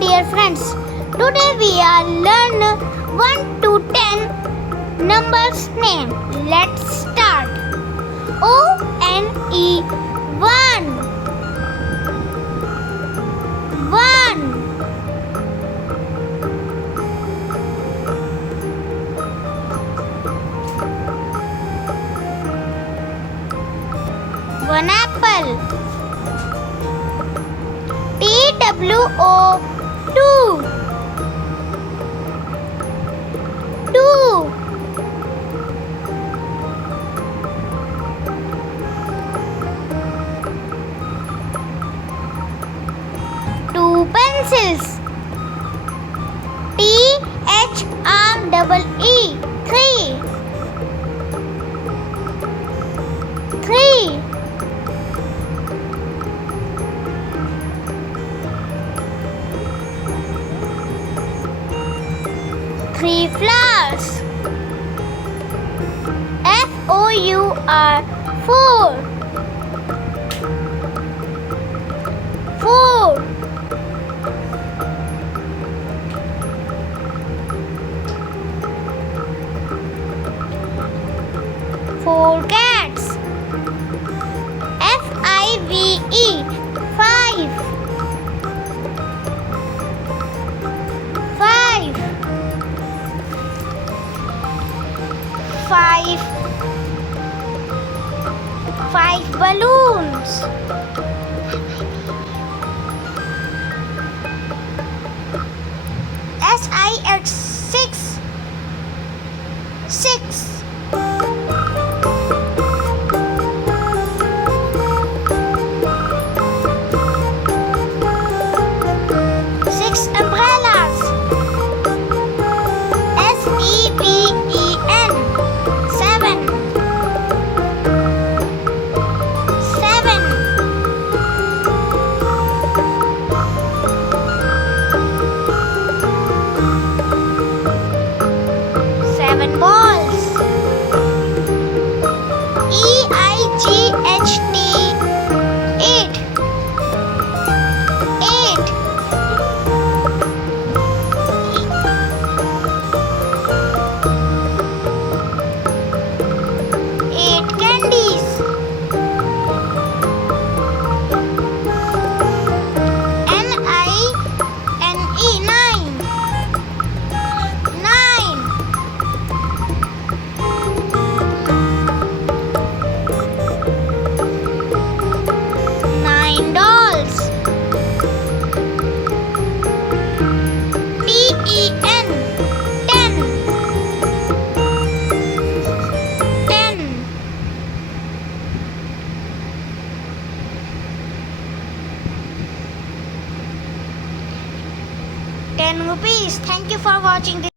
dear friends, today we are learn 1 to 10 numbers name. Let's start. O-N-E 1 One apple. T-W-O 2 Two pencils. T-H-R-E-E 3 Three flowers. F-O-U-R 4 Four cats. F-I-V-E 5 Five balloons. S-I-X 6 umbrellas. S-E-V-E-N 7 balls. E-I-G-H-T 8 candies. N-I-N-E 9 dolls. T-E-N 10 10 rupees. Thank you for watching this.